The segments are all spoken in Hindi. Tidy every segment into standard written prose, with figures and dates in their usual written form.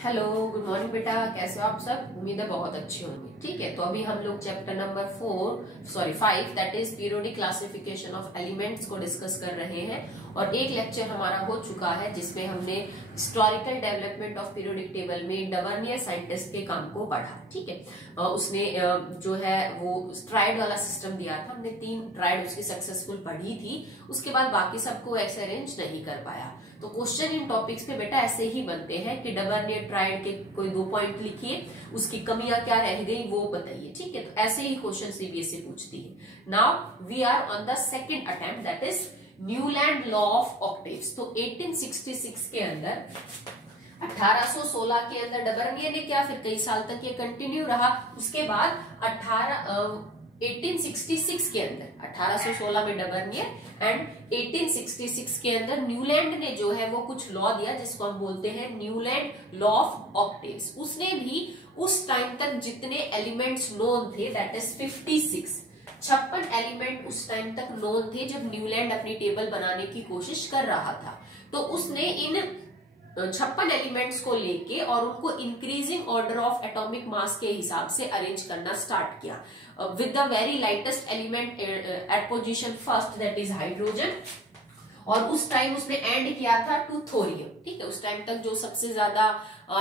हेलो, गुड मॉर्निंग बेटा। कैसे हो आप सब? उम्मीद है बहुत अच्छे होंगे। ठीक है, तो अभी हम लोग chapter number 5 that is periodic classification of elements को डिस्कस कर रहे हैं। और एक लेक्चर हमारा हो चुका है जिसमें हमने historical development of periodic table में डवर्नियर साइंटिस्ट के काम को पढ़ा। ठीक है, उसने जो है वो ट्राइड वाला सिस्टम दिया था। हमने 3 ट्राइड उसकी सक्सेसफुल पढ़ी थी। उसके बाद बाकी सबको ऐसे अरेंज नहीं कर पाया। तो क्वेश्चन इन टॉपिक्स पे बेटा ऐसे ही बनते हैं कि डवर्नियर ट्राइड के कोई 2 पॉइंट लिखिए, उसकी कमियां क्या रह गई वो बताइए। ठीक है, तो ऐसे ही क्वेश्चन सीबीएसई पूछती है। Now we are on the second attempt, that is Newlands law of octaves. तो 1866 के अंदर 1816 के अंदर डबर्नियर ने किया, फिर कई साल तक ये कंटिन्यू रहा। उसके बाद 1866 के अंदर 1816 में डबर्नियर एंड 1866 के अंदर न्यूलैंड ने जो है वो कुछ लॉ दिया जिसको हम बोलते हैं न्यूलैंड लॉ ऑफ ऑक्टेव्स। उसने भी उस टाइम तक जितने एलिमेंट्स नोन थे, दैट इज 56 एलिमेंट उस टाइम तक नोन थे जब न्यूलैंड अपनी टेबल बनाने की कोशिश कर रहा था। तो उसने इन 56 एलिमेंट्स को लेके और उनको increasing order of atomic mass के हिसाब से अरेंज करना स्टार्ट किया with the very lightest element at position first, that is hydrogen. और उस टाइम उसने एंड किया था टू थोरियम। ठीक है, उस टाइम तक जो सबसे ज्यादा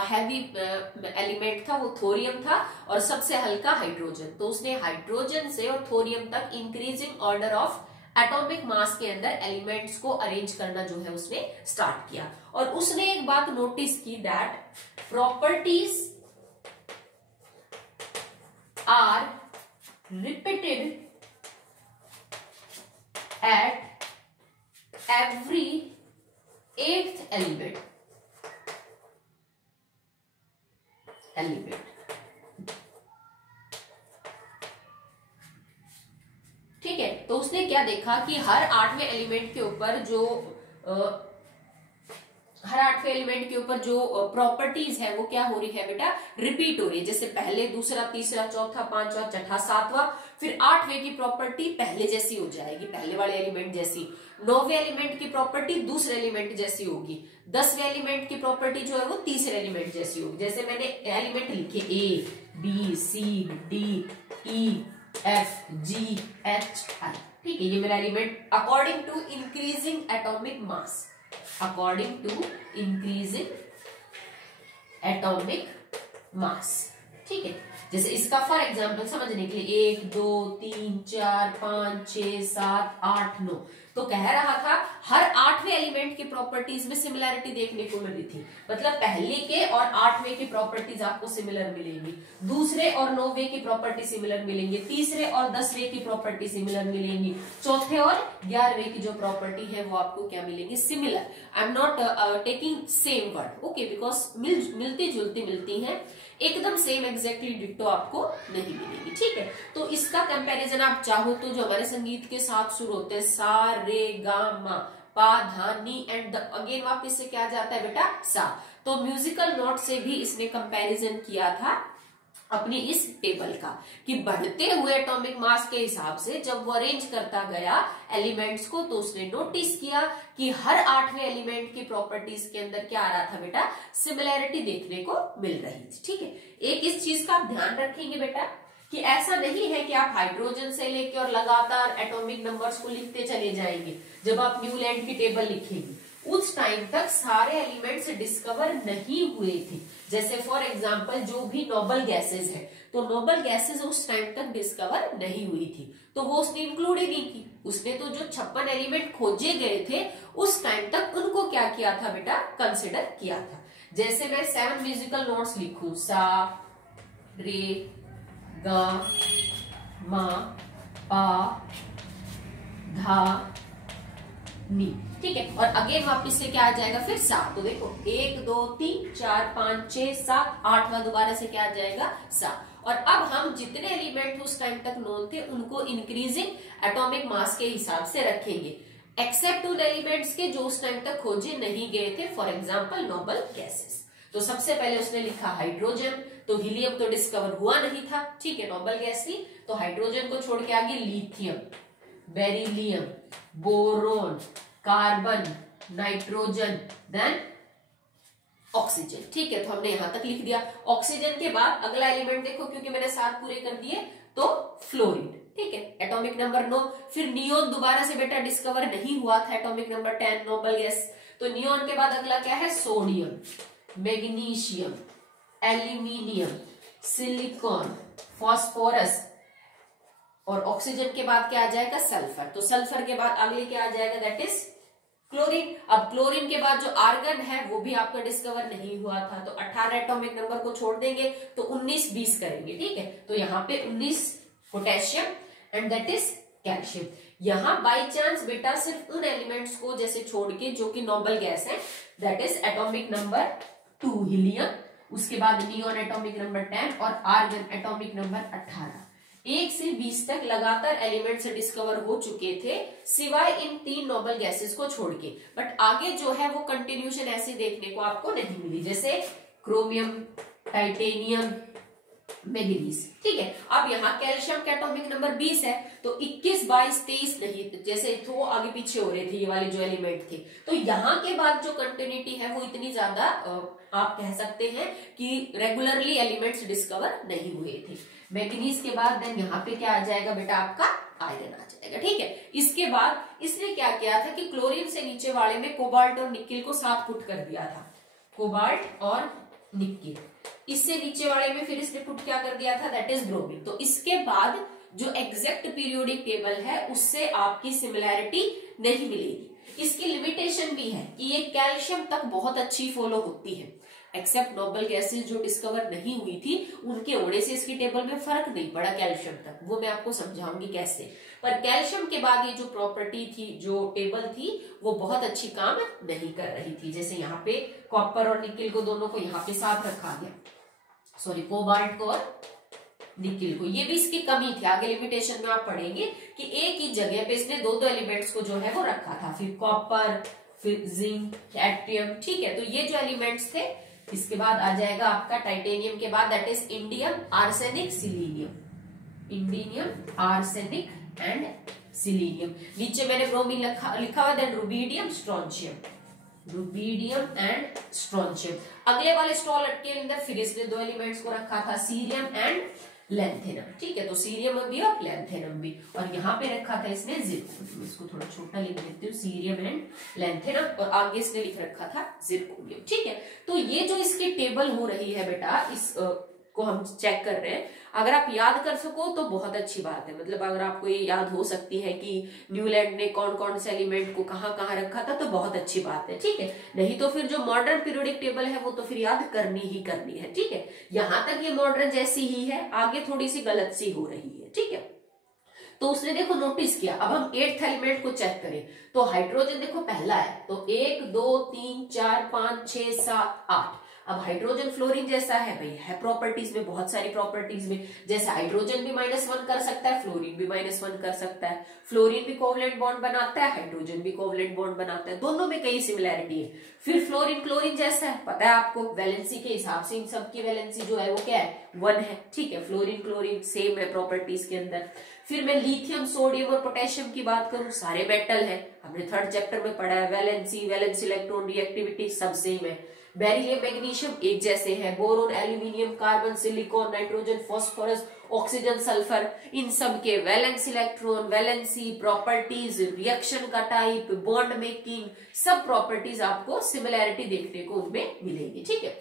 हैवी एलिमेंट था वो थोरियम था और सबसे हल्का हाइड्रोजन। तो उसने हाइड्रोजन से और थोरियम तक increasing order of atomic mass के अंदर एलिमेंट्स को अरेंज करना जो है उसने स्टार्ट किया। और उसने एक बात नोटिस की, that properties are repeated at every 8th element. ठीक है, तो उसने क्या देखा कि हर 8वें एलिमेंट के ऊपर जो प्रॉपर्टीज है वो क्या हो रही है बेटा, रिपीट हो रही है। जैसे पहले, दूसरा, तीसरा, चौथा, पांचवा, छठा, सातवां, फिर 8वें की प्रॉपर्टी पहले जैसी हो जाएगी, पहले वाले एलिमेंट जैसी। 9वें एलिमेंट की प्रॉपर्टी दूसरे एलिमेंट जैसी होगी। 10वें एलिमेंट की प्रॉपर्टी जो है वो तीसरे एलिमेंट जैसी होगी। जैसे मैंने एलिमेंट लिखे A B C D E F G H I। ठीक है, ये मेरा element according to increasing atomic mass, according to increasing atomic mass. ठीक है, जैसे इसका फॉर एग्जाम्पल समझने के लिए 1 2 3 4 5 6 7 8 9, तो कह रहा था हर 8वें एलिमेंट की प्रॉपर्टीज में सिमिलैरिटी देखने को मिली थी। मतलब पहले के और 8वें की प्रॉपर्टीज आपको सिमिलर मिलेंगी, दूसरे और 9वें की प्रॉपर्टी सिमिलर मिलेंगी, तीसरे और 10वें की प्रॉपर्टी सिमिलर मिलेंगी, चौथे और 11वें की जो प्रॉपर्टी है वो आपको क्या मिलेंगी, similar. I am not taking same word, okay, because मिलती जुलती मिलती हैं, एकदम सेम एग्जैक्टली डिट्टो आपको नहीं मिलेगी। ठीक है, तो इसका कंपैरिजन आप चाहो तो जो हमारे संगीत के साथ सुर होते हैं, सा रे गा मा पा धा नी एंड द, अगेन वापस से क्या जाता है बेटा, सा। तो म्यूजिकल नोट से भी इसने कंपैरिजन किया था अपनी इस टेबल का, कि बढ़ते हुए एटॉमिक मास के हिसाब से जब वो अरेंज करता गया एलिमेंट्स को, तो उसने नोटिस किया कि हर 8वें एलिमेंट की प्रॉपर्टीज के अंदर क्या आ रहा था बेटा, सिमिलैरिटी देखने को मिल रही थी। ठीक है, एक इस चीज का आप ध्यान रखेंगे बेटा कि ऐसा नहीं है कि आप हाइड्रोजन से लेके और लगातार एटॉमिक नंबर्स को लिखते चले जाएंगे। जब आप न्यूलैंड की टेबल लिखेंगे उस टाइम तक सारे एलिमेंट्स डिस्कवर नहीं हुए थे। जैसे फॉर एग्जांपल जो भी नोबल गैसेस है, तो नोबल गैसेस उस टाइम तक डिस्कवर नहीं हुई थी, तो वो उसने इंक्लूड ही नहीं की। उसने तो जो 56 एलिमेंट खोजे गए थे उस टाइम तक उनको क्या किया था बेटा, कंसिडर किया था। जैसे मैं 7 म्यूजिकल नोट्स लिखूं, सा रे गा मा पा धा नी। ठीक है, और अगेन वापिस से क्या आ जाएगा, फिर सा। तो देखो 1 2 3 4 5 6 7 8वां दोबारा से क्या आ जाएगा, सा। और अब हम जितने एलिमेंट उस टाइम तक नोन थे उनको इंक्रीजिंग एटॉमिक मास के हिसाब से रखेंगे, एक्सेप्ट उन एलिमेंट्स के जो उस टाइम तक खोजे नहीं गए थे, फॉर एग्जाम्पल नोबल गैसेस। तो सबसे पहले उसने लिखा हाइड्रोजन, तो हीलियम तो डिस्कवर हुआ नहीं था। ठीक है, नोबल गैस थी, तो हाइड्रोजन को छोड़ के आगे lithium, beryllium, boron, carbon, nitrogen, then oxygen. ठीक है, तो हमने यहां तक लिख दिया। ऑक्सीजन के बाद अगला एलिमेंट देखो, क्योंकि मैंने 7 पूरे कर दिए, तो फ्लोरीन। ठीक है, एटॉमिक नंबर 9। फिर नियोन दोबारा से बेटा डिस्कवर नहीं हुआ था, एटॉमिक नंबर 10 नोबल गैस। तो नियोन के बाद अगला क्या है? Sodium, magnesium, aluminium, silicon, phosphorus, और ऑक्सीजन के बाद क्या आ जाएगा? सल्फर। तो सल्फर के बाद अगले क्या आ जाएगा? That is chlorine. अब क्लोरीन के बाद जो आर्गन है वो भी आपका डिस्कवर नहीं हुआ था, तो 18 एटॉमिक नंबर को छोड़ देंगे तो 19-20 करेंगे। ठीक है, तो यहाँ पे 19 potassium and that is calcium. यहाँ बाई चांस बेटा सिर्फ उन एलिमेंट्स को जैसे छोड़ के जो कि नोबल गैस है, that is atomic number 2 helium, उसके बाद नियोन एटॉमिक नंबर 10 और आर्गन एटॉमिक नंबर 18। 1 से 20 तक लगातार एलिमेंट्स डिस्कवर हो चुके थे, सिवाय इन 3 नोबल गैसेस को छोड़ के। बट आगे जो है वो कंटिन्यूशन ऐसे देखने को आपको नहीं मिली, जैसे क्रोमियम, टाइटेनियम, मैग्नीज। ठीक है, अब यहाँ कैल्शियम का एटॉमिक नंबर 20 है, तो 21, 22, 23 नहीं, जैसे तो आगे पीछे हो रहे थे ये वाले जो एलिमेंट थे। तो यहाँ के बाद जो कंटिन्यूटी है वो इतनी ज्यादा आप कह सकते हैं कि रेगुलरली एलिमेंट्स डिस्कवर नहीं हुए थे। मैग्नीज के बाद देन यहाँ पे क्या आ जाएगा बेटा? आपका आयरन आ जाएगा। ठीक है, इसके बाद इसने क्या किया था कि क्लोरीन से नीचे वाले में कोबाल्ट और निकिल को साथ पुट कर दिया था, कोबाल्ट और निकिल। इससे नीचे वाले में फिर इसने पुट क्या कर दिया था? That is bromine. तो इसके बाद जो एग्जैक्ट पीरियोडिक टेबल है उससे आपकी सिमिलैरिटी नहीं मिलेगी। इसकी लिमिटेशन भी है कि ये कैल्शियम तक बहुत अच्छी फॉलो होती है, एक्सेप्ट नोबल गैसेस जो डिस्कवर नहीं हुई थी उनके होने से इसकी टेबल में फर्क नहीं पड़ा कैल्शियम तक, वो मैं आपको समझाऊंगी कैसे। पर कैल्शियम के बाद ये जो प्रॉपर्टी थी, जो टेबल थी, वो बहुत अच्छी काम नहीं कर रही थी। जैसे यहाँ पे कॉपर और निकिल को दोनों को यहाँ पे साथ रखा गया, सॉरी कोबाल्ट को और निकिल को, ये भी इसकी कमी थी। आगे लिमिटेशन में आप पढ़ेंगे कि एक ही जगह पे इसने दो एलिमेंट्स को जो है वो रखा था, फिर कॉपर, फिर जिंक, एट्रियम। ठीक है, तो ये जो एलिमेंट्स थे। इसके बाद आ जाएगा आपका टाइटेनियम के बाद that is indium, arsenic, selenium, indium, arsenic and selenium. नीचे मैंने ब्रोमीन लिखा हुआ, then rubidium, strontium, rubidium and strontium. अगले वाले स्टॉल के अंदर फिर इसने दो एलिमेंट्स को रखा था, सीरियम एंड लेंथेनम। ठीक है, तो सीरियम भी और लेंथेनम भी, और यहाँ पे रखा था इसने जिरकोनियम। इसको थोड़ा छोटा लिख देती हूँ, सीरियम एंड लेंथेनम, और आगे इसने लिख रखा था जिरकोनियम। ठीक है, तो ये जो इसकी टेबल हो रही है बेटा, इस को हम चेक कर रहे हैं। अगर आप याद कर सको तो बहुत अच्छी बात है, मतलब अगर आपको ये याद हो सकती है कि न्यूलैंड ने कौन कौन से एलिमेंट को कहाँ कहाँ रखा था, तो बहुत अच्छी बात है। ठीक है, नहीं तो फिर जो मॉडर्न पीरियोडिक टेबल है वो तो फिर याद करनी ही करनी है। ठीक है, यहां तक ये मॉडर्न जैसी ही है, आगे थोड़ी सी गलत सी हो रही है। ठीक है, तो उसने देखो नोटिस किया। अब हम 8th एलिमेंट को चेक करें तो हाइड्रोजन देखो पहला है, तो 1 2 3 4 5 6 7 8। अब हाइड्रोजन फ्लोरीन जैसा है भाई, है प्रॉपर्टीज में, बहुत सारी प्रॉपर्टीज में, जैसे हाइड्रोजन भी -1 कर सकता है, फ्लोरीन भी -1 कर सकता है, फ्लोरीन भी कोवलेंट बॉन्ड बनाता है, हाइड्रोजन भी कोवलेंट बॉन्ड बनाता है, दोनों में कई सिमिलैरिटी है। फिर फ्लोरीन क्लोरीन जैसा है, पता है आपको, वैलेंसी के हिसाब से इन सबकी वैलेंसी जो है वो क्या है? 1 है। ठीक है, फ्लोरीन क्लोरीन सेम है प्रॉपर्टीज के अंदर। फिर मैं लिथियम, सोडियम और पोटेशियम की बात करूं, सारे मेटल है, हमने 3rd चैप्टर में पढ़ा है, वैलेंसी, वैलेंस इलेक्ट्रॉन, रिएक्टिविटी सब सेम है। बेरिलियम, मैग्नीशियम एक जैसे हैं, boron, aluminium, carbon, silicon, nitrogen, phosphorus, oxygen, sulphur, इन सब के valence electron, valency, properties, reaction का टाइप, बॉन्ड मेकिंग, सब प्रॉपर्टीज आपको सिमिलैरिटी देखने को उनमें मिलेगी। ठीक है,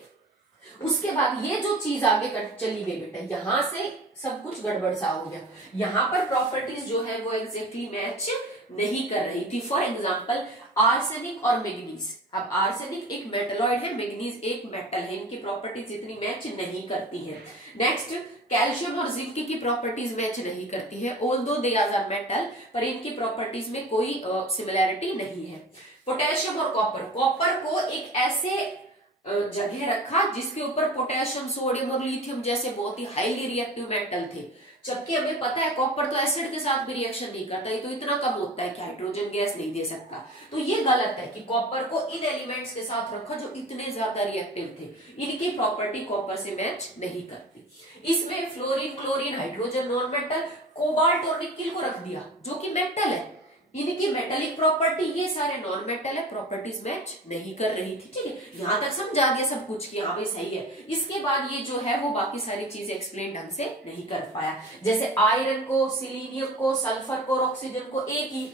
उसके बाद ये जो चीज आगे चली गई बेटा, यहां से सब कुछ गड़बड़ सा हो गया। यहां पर प्रॉपर्टीज जो है वो एग्जैक्टली मैच नहीं कर रही थी। फॉर एग्जांपल आर्सेनिक और मैग्नीज। अब आर्सेनिक एक मेटलॉइड है, मैग्नीज एक मेटल है, इनकी प्रॉपर्टीज इतनी मैच नहीं करती है। नेक्स्ट, कैल्शियम और जिंक की प्रॉपर्टीज मैच नहीं करती है, ऑल्दो दे आर मेटल, पर इनकी प्रॉपर्टीज में कोई सिमिलैरिटी नहीं है। पोटेशियम और कॉपर, कॉपर को एक ऐसे जगह रखा जिसके ऊपर पोटेशियम, सोडियम और लिथियम जैसे बहुत ही हाईली रिएक्टिव मेटल थे, जबकि हमें पता है कॉपर तो एसिड के साथ भी रिएक्शन नहीं करता, ये तो इतना कम होता है कि हाइड्रोजन गैस नहीं दे सकता। तो ये गलत है कि कॉपर को इन एलिमेंट्स के साथ रखा जो इतने ज्यादा रिएक्टिव थे, इनकी प्रॉपर्टी कॉपर से मैच नहीं करती। इसमें fluorine, chlorine, hydrogen non metal, cobalt और निकिल को रख दिया जो कि मेटल है, इनकी मेटेलिक प्रॉपर्टी, ये सारे नॉन मेटल है, प्रॉपर्टीज मैच नहीं कर रही थी। ठीक है, यहाँ तक समझ आ गया सब कुछ कि हाँ भाई सही है। इसके बाद ये जो है वो बाकी सारी चीजें एक्सप्लेन ढंग से नहीं कर पाया। जैसे आयरन को, सिलीनियम को, सल्फर को और ऑक्सीजन को एक ही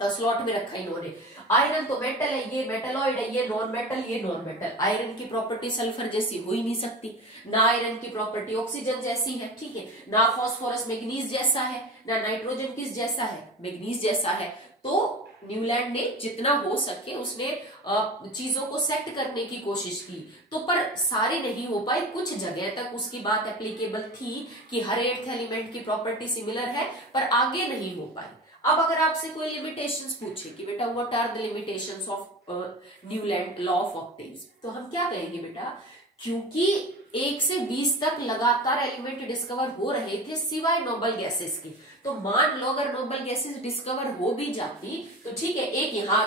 स्लॉट में रखा इन्होंने। आयरन तो मेटल है, ये मेटलॉइड है, ये नॉन मेटल, ये नॉन मेटल। आयरन की प्रॉपर्टी सल्फर जैसी हो ही नहीं सकती, ना आयरन की प्रॉपर्टी ऑक्सीजन जैसी है, ठीक है, ना फास्फोरस मैग्नीज जैसा है, ना नाइट्रोजन किस जैसा है, मैग्नीज जैसा है। तो न्यूलैंड ने जितना हो सके उसने चीजों को सेट करने की कोशिश की, तो पर सारी नहीं हो पाई। कुछ जगह तक उसकी बात एप्लीकेबल थी कि हर एर्थ एलिमेंट की प्रॉपर्टी सिमिलर है, पर आगे नहीं हो पाई। अब अगर आपसे कोई लिमिटेशंस पूछे कि बेटा what are the limitations of Newland law of octaves, तो हम क्या कहेंगे बेटा, क्योंकि 1 से 20 तक लगातार एलिमेंट डिस्कवर हो रहे थे सिवाय नोबल गैसेस की। तो मान लो अगर नोबल गैसेस डिस्कवर हो भी जाती तो ठीक है, एक यहाँ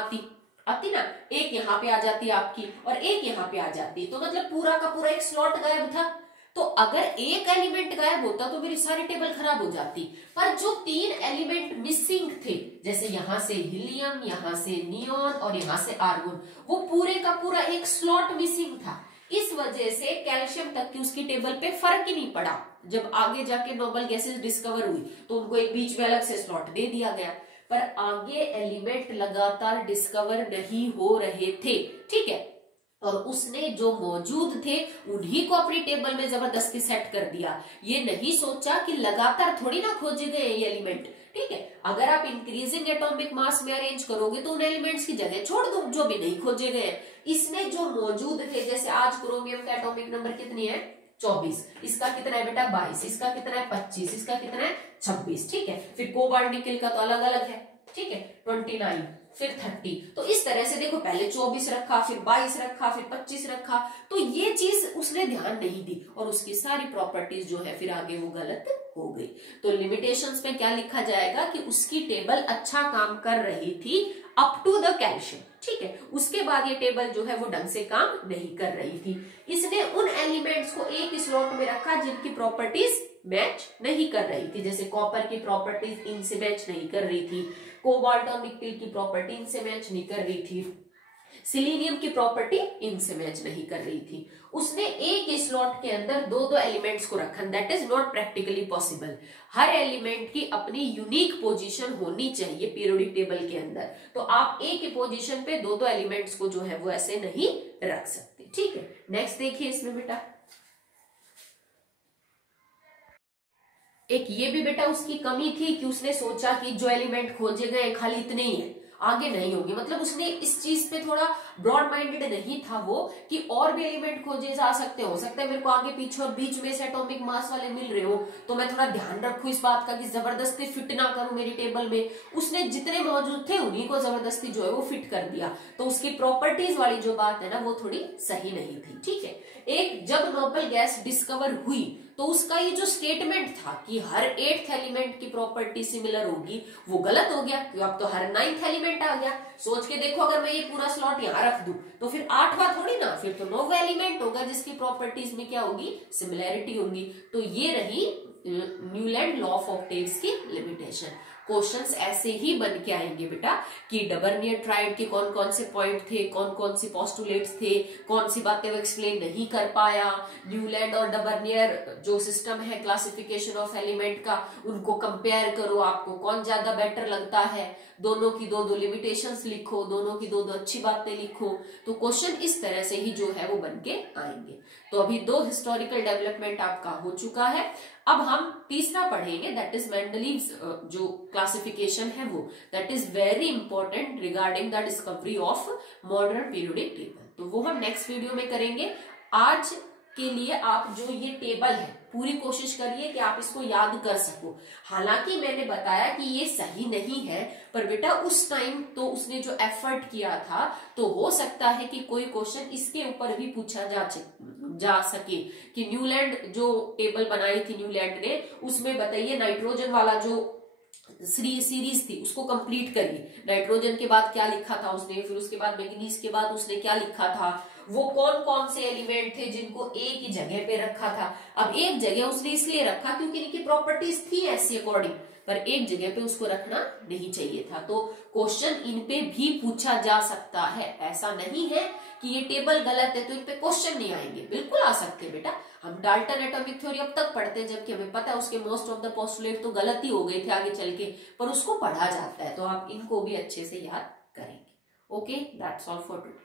आती ना, एक यहाँ पे आ जाती आपकी और एक यहाँ पे आ जाती, तो मतलब पूरा का पूरा एक स्लॉट गायब था। तो अगर एक एलिमेंट गायब होता तो मेरी सारी टेबल खराब हो जाती। पर जो 3 एलिमेंट मिसिंग थे, जैसे यहां से हीलियम, यहां से नियोन और यहां से आर्गोन, वो पूरे का पूरा एक स्लॉट मिसिंग था। इस वजह से कैल्शियम तक की उसकी टेबल पे फर्क ही नहीं पड़ा। जब आगे जाके नोबल गैसेस डिस्कवर हुई तो उनको एक बीच में अलग से स्लॉट दे दिया गया, पर आगे एलिमेंट लगातार डिस्कवर नहीं हो रहे थे, ठीक है। और उसने जो मौजूद थे उन्हीं को अपनी टेबल में जबरदस्ती सेट कर दिया। ये नहीं सोचा कि लगातार थोड़ी ना खोजे गए ये एलिमेंट, ठीक है। अगर आप इंक्रीजिंग एटॉमिक मास में अरेंज करोगे तो उन एलिमेंट्स की जगह छोड़ दो जो भी नहीं खोजे गए। इसने जो मौजूद थे, जैसे आज क्रोमियम का एटॉमिक नंबर कितनी है, 24, इसका कितना है बेटा 22, इसका कितना है 25, इसका कितना है 26, ठीक है। फिर कोबाल्ट निकल का तो अलग अलग है, ठीक है, 29, फिर 30। तो इस तरह से देखो, पहले 24 रखा, फिर 22 रखा, फिर 25 रखा, तो ये चीज उसने ध्यान नहीं दी और उसकी सारी प्रॉपर्टीज जो है फिर आगे वो गलत हो गई। तो लिमिटेशंस में क्या लिखा जाएगा कि उसकी टेबल अच्छा काम कर रही थी अप टू द कैल्शियम, ठीक है। उसके बाद ये टेबल जो है वो ढंग से काम नहीं कर रही थी। इसने उन एलिमेंट्स को एक स्लॉट में रखा जिनकी प्रॉपर्टीज मैच नहीं कर रही थी, जैसे कॉपर की प्रॉपर्टीज इनसे मैच नहीं कर रही थी, कोबाल्ट और निकल की प्रॉपर्टी इनसे मैच नहीं कर रही थी, सिलीनियम की प्रॉपर्टी इनसे मैच नहीं कर रही थी। उसने एक स्लॉट के अंदर दो एलिमेंट्स को रखा, that is not practically possible. Her element की अपनी यूनिक पोजीशन होनी चाहिए पीरियोडिक टेबल के अंदर, तो आप एक ही पोजीशन पे दो एलिमेंट्स को जो है वो ऐसे नहीं रख सकते, ठीक है। नेक्स्ट देखिए इसमें बेटा, एक ये भी बेटा उसकी कमी थी कि उसने सोचा कि जो एलिमेंट खोजे गए खाली इतने ही है, आगे नहीं होंगे। मतलब उसने इस चीज पे थोड़ा ब्रॉड माइंडेड नहीं था वो कि और भी एलिमेंट खोजे जा सकते, हो सकता है मेरे को आगे पीछे और बीच में से एटॉमिक मास वाले मिल रहे हो, तो मैं थोड़ा ध्यान रखूं इस बात का कि जबरदस्ती फिट ना करूं मेरी टेबल में। उसने जितने मौजूद थे उन्हीं को जबरदस्ती जो है वो फिट कर दिया, तो उसकी प्रॉपर्टीज वाली जो बात है ना वो थोड़ी सही नहीं थी, ठीक है। एक जब नोबल गैस डिस्कवर हुई तो उसका ये जो स्टेटमेंट था कि हर 8th एलिमेंट की प्रॉपर्टी सिमिलर होगी, वो गलत हो गया, क्योंकि अब तो हर 9th एलिमेंट आ गया। सोच के देखो, अगर मैं ये पूरा स्लॉट यहाँ रख दूं तो फिर 8वां थोड़ी ना, फिर तो 9वां एलिमेंट होगा जिसकी प्रॉपर्टीज में क्या होगी, सिमिलैरिटी होगी। तो ये रही न्यूलैंड लॉ ऑफ ऑक्टेव्स की लिमिटेशन। क्वेश्चंस ऐसे ही बन के आएंगे बेटा कि डबर्नियर ट्राइड के कौन कौन से पॉइंट थे, कौन कौन सी पोस्टुलेट्स थे, कौन सी बातें वो एक्सप्लेन नहीं कर पाया। न्यूलैंड और डबर्नियर जो सिस्टम है क्लासिफिकेशन ऑफ एलिमेंट का, उनको कंपेयर करो, आपको कौन ज्यादा बेटर लगता है। दोनों की दो लिमिटेशंस लिखो, दोनों की दो अच्छी बातें लिखो। तो क्वेश्चन इस तरह से ही जो है वो बन के आएंगे। तो अभी 2 हिस्टोरिकल डेवलपमेंट आपका हो चुका है। अब हम तीसरा पढ़ेंगे, दैट इज मेंडलीव्स जो क्लासिफिकेशन है वो, that is very important regarding the discovery of modern periodic table. तो वो हम नेक्स्ट वीडियो में करेंगे। आज के लिए आप जो ये टेबल है पूरी कोशिश करिए कि आप इसको याद कर सको। हालांकि मैंने बताया कि ये सही नहीं है, पर बेटा उस टाइम तो उसने जो एफर्ट किया था, तो हो सकता है कि कोई क्वेश्चन इसके ऊपर भी पूछा जा सके कि न्यूलैंड जो टेबल बनाई थी न्यूलैंड ने, उसमें बताइए नाइट्रोजन वाला जो सीरीज थी उसको कंप्लीट करिए। नाइट्रोजन के बाद क्या लिखा था उसने, फिर उसके बाद मैग्नीज के बाद उसने क्या लिखा था, वो कौन कौन से एलिमेंट थे जिनको एक ही जगह पे रखा था। अब एक जगह उसने इसलिए रखा क्योंकि इनकी प्रॉपर्टीज थी ऐसी अकॉर्डिंग, पर एक जगह पे उसको रखना नहीं चाहिए था। तो क्वेश्चन इन पे भी पूछा जा सकता है, ऐसा नहीं है कि ये टेबल गलत है तो इन पे क्वेश्चन नहीं आएंगे, बिल्कुल आ सकते हैं बेटा। हम डाल्टन एटॉमिक थ्योरी अब तक पढ़ते हैं, जबकि हमें पता है उसके मोस्ट ऑफ द पोस्टुलेट तो गलत ही हो गए थे आगे चल के, पर उसको पढ़ा जाता है, तो आप इनको भी अच्छे से याद करेंगे। Okay, that's all for today.